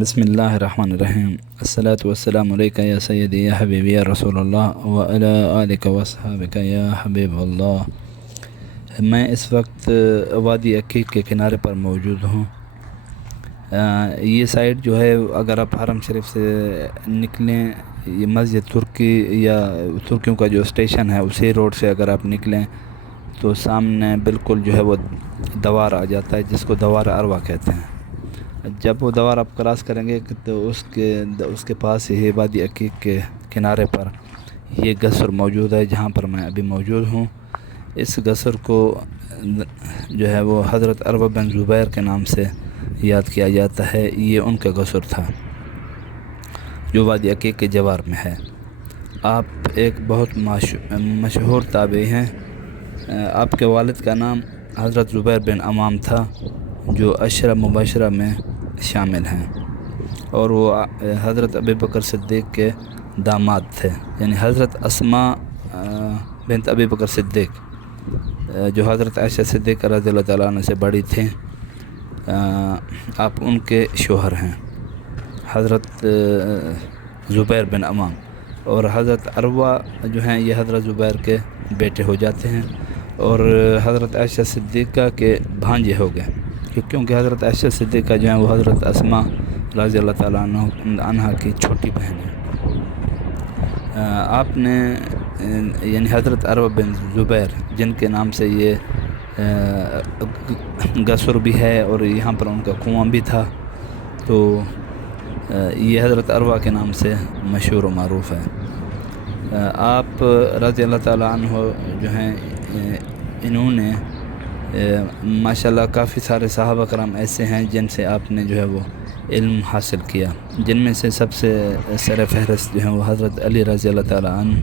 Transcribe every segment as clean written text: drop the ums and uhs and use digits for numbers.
بسم اللہ الرحمن الرحیم الصلاۃ والسلام علیکہ یا سیدی یا حبیبی یا رسول اللہ وعلی آلک واصحابک یا حبیب اللہ۔ میں اس وقت وادی عقیق کے کنارے پر موجود ہوں۔ یہ سائٹ جو ہے، اگر آپ حرم شریف سے نکلیں، یہ مسجد ترکی یا ترکیوں کا جو اسٹیشن ہے اسی روڈ سے اگر آپ نکلیں تو سامنے بالکل جو ہے وہ دوار آ جاتا ہے، جس کو دوار اروا کہتے ہیں۔ جب وہ دوار آپ کراس کریں گے تو اس کے پاس ہی وادی عقیق کے کنارے پر یہ غسر موجود ہے جہاں پر میں ابھی موجود ہوں۔ اس غسر کو جو ہے وہ حضرت اروا بن زبیر کے نام سے یاد کیا جاتا ہے۔ یہ ان کا غسر تھا جو وادی عقیق کے جوار میں ہے۔ آپ ایک بہت مشہور تابعی ہیں۔ آپ کے والد کا نام حضرت زبیر بن عوام تھا، جو عشرہ مبشرہ میں شامل ہیں، اور وہ حضرت ابو بکر صدیق کے داماد تھے، یعنی حضرت اسماء بنت ابی بکر صدیق جو حضرت عائشہ صدیقہ رضی اللہ تعالیٰ عنہ سے بڑی تھیں، آپ ان کے شوہر ہیں حضرت زبیر بن عوام، اور حضرت اروا جو ہیں یہ حضرت زبیر کے بیٹے ہو جاتے ہیں اور حضرت عائشہ صدیقہ کے بھانجے ہو گئے، کیونکہ حضرت عائشہ صدیقہ جو ہیں وہ حضرت اسماء رضی اللہ تعالیٰ عنہ کی چھوٹی بہن ہیں۔ آپ نے یعنی حضرت اروا بن زبیر، جن کے نام سے یہ غسر بھی ہے اور یہاں پر ان کا کنواں بھی تھا، تو یہ حضرت اروا کے نام سے مشہور و معروف ہے۔ آپ رضی اللہ تعالیٰ عنہ جو ہیں، انہوں نے ماشاءاللہ کافی سارے صحابہ کرام ایسے ہیں جن سے آپ نے جو ہے وہ علم حاصل کیا، جن میں سے سب سے سر فہرست جو ہیں وہ حضرت علی رضی اللہ تعالیٰ عنہ،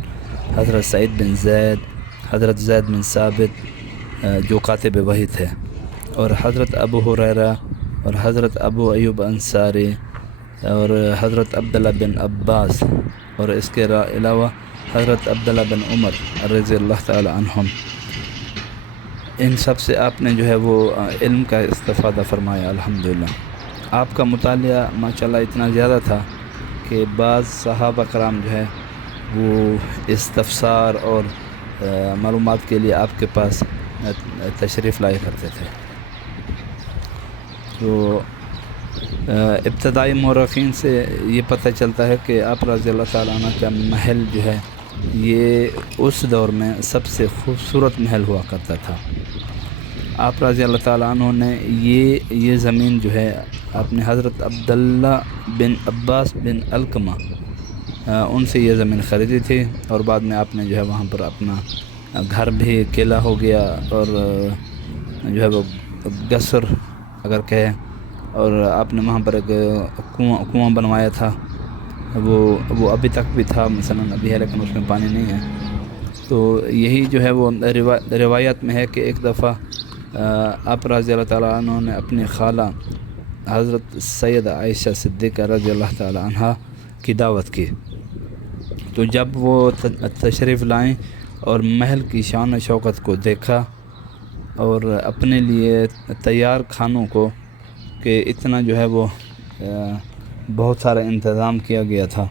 حضرت سعید بن زید، حضرت زید بن ثابت جو کاتب وحی تھے، اور حضرت ابو ہریرہ اور حضرت ابو ایوب انصاری اور حضرت عبداللہ بن عباس، اور اس کے علاوہ حضرت عبداللہ بن عمر رضی اللہ تعالیٰ عنہم۔ ان سب سے آپ نے جو ہے وہ علم کا استفادہ فرمایا الحمدللہ۔ آپ کا مطالعہ ماشاءاللہ اتنا زیادہ تھا کہ بعض صحابہ کرام جو ہے وہ استفسار اور معلومات کے لیے آپ کے پاس تشریف لایا کرتے تھے۔ تو ابتدائی مورخین سے یہ پتہ چلتا ہے کہ آپ رضی اللہ تعالیٰ عنہ کا محل جو ہے یہ اس دور میں سب سے خوبصورت محل ہوا کرتا تھا۔ آپ رضی اللہ تعالیٰ عنہ نے یہ زمین جو ہے آپ نے حضرت عبداللہ بن عباس بن علقمہ ان سے یہ زمین خریدی تھی، اور بعد میں آپ نے جو ہے وہاں پر اپنا گھر بھی قلعہ ہو گیا، اور جو ہے وہ غسر اگر کہیں، اور آپ نے وہاں پر ایک کنواں بنوایا تھا، وہ ابھی تک بھی تھا، مثلاً ابھی ہے لیکن اس میں پانی نہیں ہے۔ تو یہی جو ہے وہ روایت میں ہے کہ ایک دفعہ آپ رضی اللہ تعالیٰ عنہ نے اپنی خالہ حضرت سیدہ عائشہ صدیقہ رضی اللہ تعالیٰ عنہ کی دعوت کی، تو جب وہ تشریف لائیں اور محل کی شان و شوکت کو دیکھا اور اپنے لیے تیار کھانوں کو کہ اتنا جو ہے وہ بہت سارا انتظام کیا گیا تھا،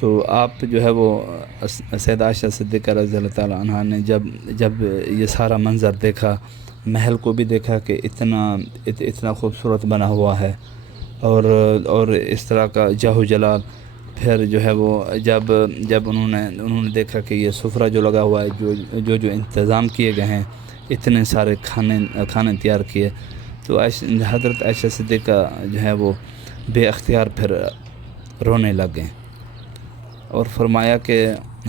تو آپ جو ہے وہ سیدہ عائشہ صدیقہ رضی اللہ تعالیٰ عنہ نے جب یہ سارا منظر دیکھا، محل کو بھی دیکھا کہ اتنا خوبصورت بنا ہوا ہے، اور اس طرح کا جاہ جلال، پھر جو ہے وہ جب انہوں نے دیکھا کہ یہ سفرہ جو لگا ہوا ہے، جو انتظام کیے گئے ہیں، اتنے سارے کھانے تیار کیے، تو حضرت عائشہ صدیقہ جو ہے وہ بے اختیار پھر رونے لگ گئے، اور فرمایا کہ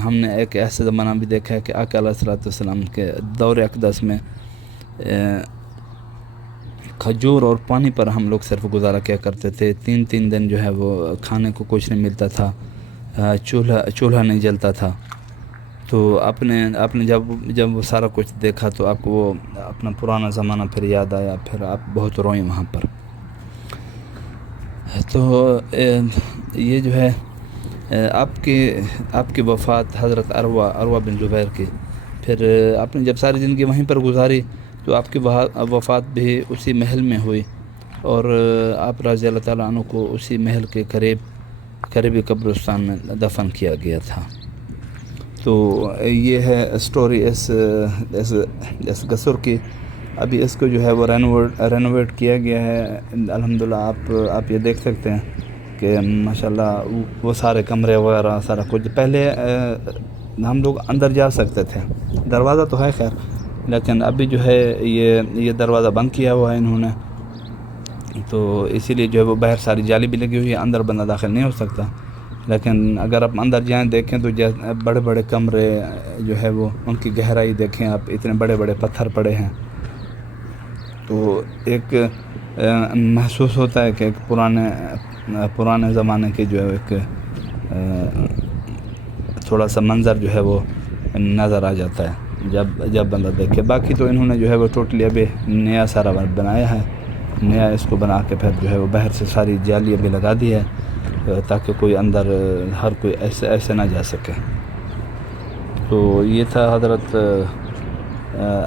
ہم نے ایک ایسا زمانہ بھی دیکھا ہے کہ آقا علیہ الصلوۃ والسلام کے دور اقدس میں کھجور اور پانی پر ہم لوگ صرف گزارا کیا کرتے تھے، 3 دن جو ہے وہ کھانے کو کچھ نہیں ملتا تھا، چولہا نہیں جلتا تھا۔ تو آپ نے جب وہ سارا کچھ دیکھا تو آپ کو وہ اپنا پرانا زمانہ پھر یاد آیا، پھر آپ بہت روئیں وہاں پر۔ تو یہ جو ہے آپ کی وفات حضرت اروا بن زبیر کی، پھر آپ نے جب ساری زندگی وہیں پر گزاری تو آپ کی وفات بھی اسی محل میں ہوئی، اور آپ رضی اللہ تعالیٰ عنہ کو اسی محل کے قریبی قبرستان میں دفن کیا گیا تھا۔ تو یہ ہے اسٹوری اس قصر کی۔ ابھی اس کو جو ہے وہ رینوویٹ کیا گیا ہے الحمدللہ۔ آپ یہ دیکھ سکتے ہیں کہ ماشاءاللہ وہ سارے کمرے وغیرہ سارا کچھ، پہلے ہم لوگ اندر جا سکتے تھے، دروازہ تو ہے خیر، لیکن ابھی جو ہے یہ دروازہ بند کیا ہوا ہے انہوں نے، تو اسی لیے جو ہے وہ باہر ساری جالی بھی لگی ہوئی ہے، اندر بندہ داخل نہیں ہو سکتا۔ لیکن اگر آپ اندر جائیں دیکھیں تو بڑے بڑے کمرے جو ہے وہ ان کی گہرائی دیکھیں آپ، اتنے بڑے بڑے پتھر پڑے ہیں، تو ایک محسوس ہوتا ہے کہ ایک پرانے زمانے کے جو ہے ایک تھوڑا سا منظر جو ہے وہ نظر آ جاتا ہے جب بندہ دیکھے۔ باقی تو انہوں نے جو ہے وہ ٹوٹلی ابھی نیا سارا بنایا ہے، نیا اس کو بنا کے پھر جو ہے وہ باہر سے ساری جالی ابھی لگا دی ہے تاکہ کوئی اندر ہر کوئی ایسے نہ جا سکے۔ تو یہ تھا حضرت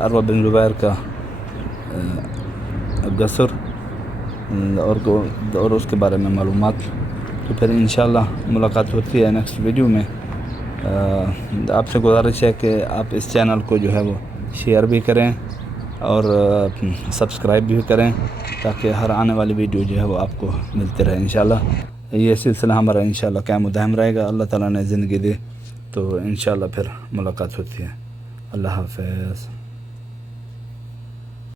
عروہ بن زبیر کا قصر اور اس کے بارے میں معلومات۔ تو پھر انشاءاللہ ملاقات ہوتی ہے نیکسٹ ویڈیو میں۔ آپ سے گزارش ہے کہ آپ اس چینل کو جو ہے وہ شیئر بھی کریں اور سبسکرائب بھی کریں تاکہ ہر آنے والی ویڈیو جو ہے وہ آپ کو ملتے رہے انشاءاللہ۔ یہ سلسلہ ہمارا انشاءاللہ قائم و دائم رہے گا، اللہ تعالیٰ نے زندگی دی تو انشاءاللہ پھر ملاقات ہوتی ہے۔ اللہ حافظ۔